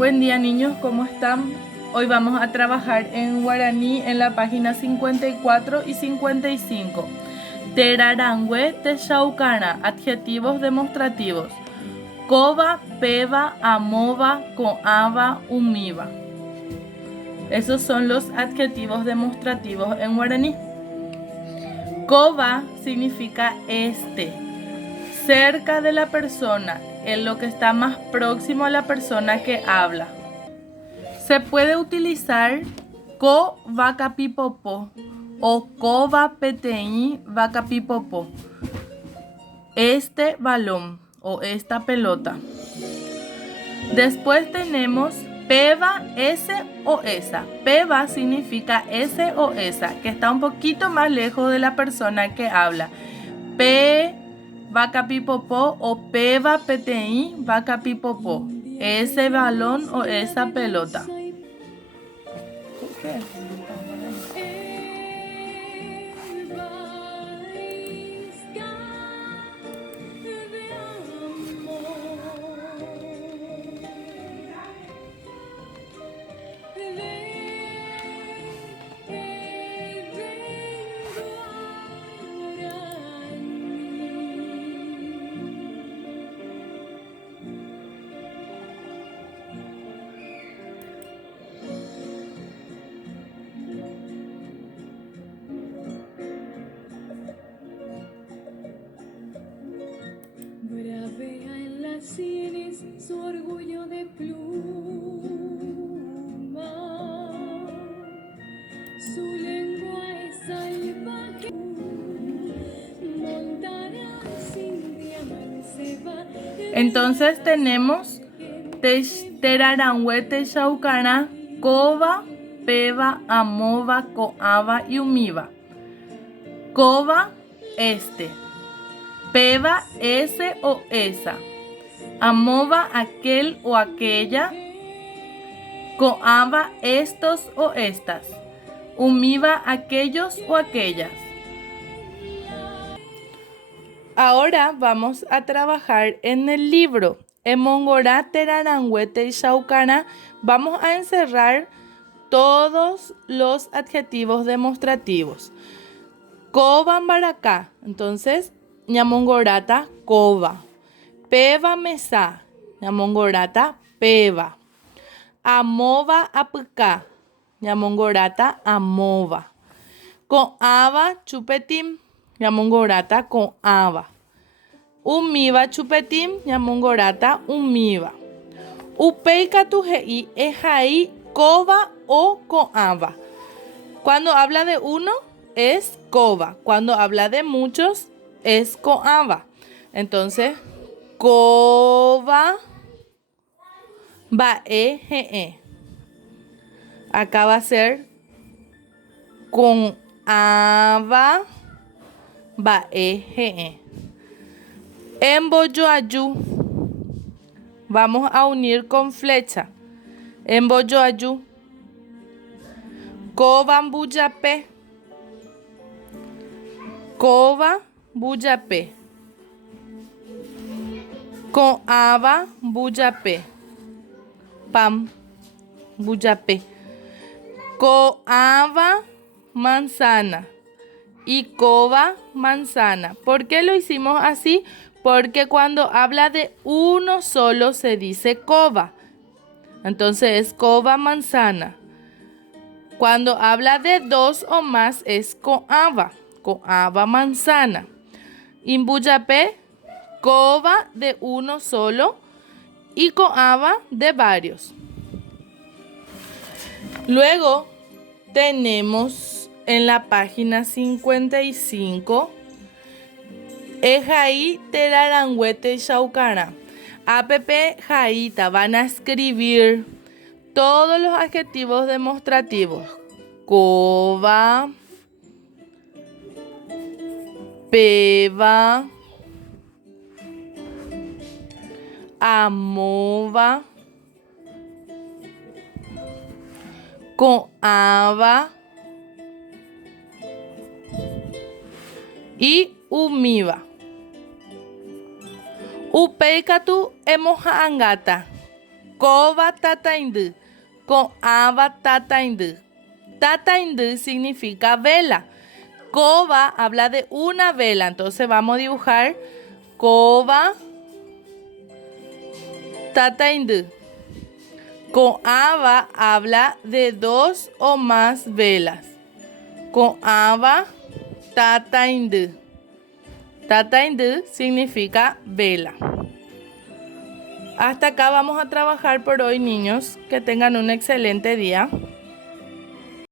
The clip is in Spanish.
Buen día niños, ¿cómo están? Hoy vamos a trabajar en guaraní en la página 54 y 55. Terarangue texaucara, adjetivos demostrativos. Coba, peba, amova, coaba, umiva. Esos son los adjetivos demostrativos en guaraní. Coba significa cerca de la persona, en lo que está más próximo a la persona que habla. Se puede utilizar ko vacapipopo o ko va peteñi vacapipopo. Este balón o esta pelota. Después tenemos peba, ese o esa. Peba significa ese o esa, que está un poquito más lejos de la persona que habla. Pe vacapipopo o peba peteñi vacapipopo. Ese balón o esa pelota. ¿Qué? Bravea en las sienes su orgullo de pluma, su lengua es salvaje, montará sin diamante se va. Entonces tenemos Terarangue, Texaucara, Coba, Peba, Amova, Coaba y Umiva. Coba, Peba, ese o esa. Amova, aquel o aquella. Coaba, estos o estas. Umiva, aquellos o aquellas. Ahora vamos a trabajar en el libro. En Mongorá, Terarangue, Texaucara vamos a encerrar todos los adjetivos demostrativos. Coba baracá, entonces ñamongorata coba. Peba mesa, ñamongorata peba. Amova apka, ñamongorata amova. Coaba chupetim, ñamongorata coaba. Umiva chupetim, ñamongorata umiva. Upeika tujei ejai coba o coaba. Cuando habla de uno es coba. Cuando habla de muchos es coaba. Entonces, coba bae. Acá va a ser con aba bae. En boyoayu vamos a unir con flecha. En boyoayu. Coban buyape. Coba buyape. Coaba buyape. Pam buyape. Coaba manzana y coba manzana. ¿Por qué lo hicimos así? Porque cuando habla de uno solo se dice coba. Entonces es coba manzana. Cuando habla de dos o más es coaba. Coaba manzana. Imbuyapé, coba de uno solo y coaba de varios. Luego tenemos en la página 55 Ejaí Terarangue Texaucara. APP Jaita van a escribir todos los adjetivos demostrativos. Coba, peba, amova, coaba y umiva. Upeikatu emoha'ãngáta. Kova tataindu. Con ava tataindu. Tataindu significa vela. Kova habla de una vela. Entonces vamos a dibujar kova tataindu. Con ava habla de dos o más velas. Con ava tataindu. Tataindu significa vela. Hasta acá vamos a trabajar por hoy, niños. Que tengan un excelente día.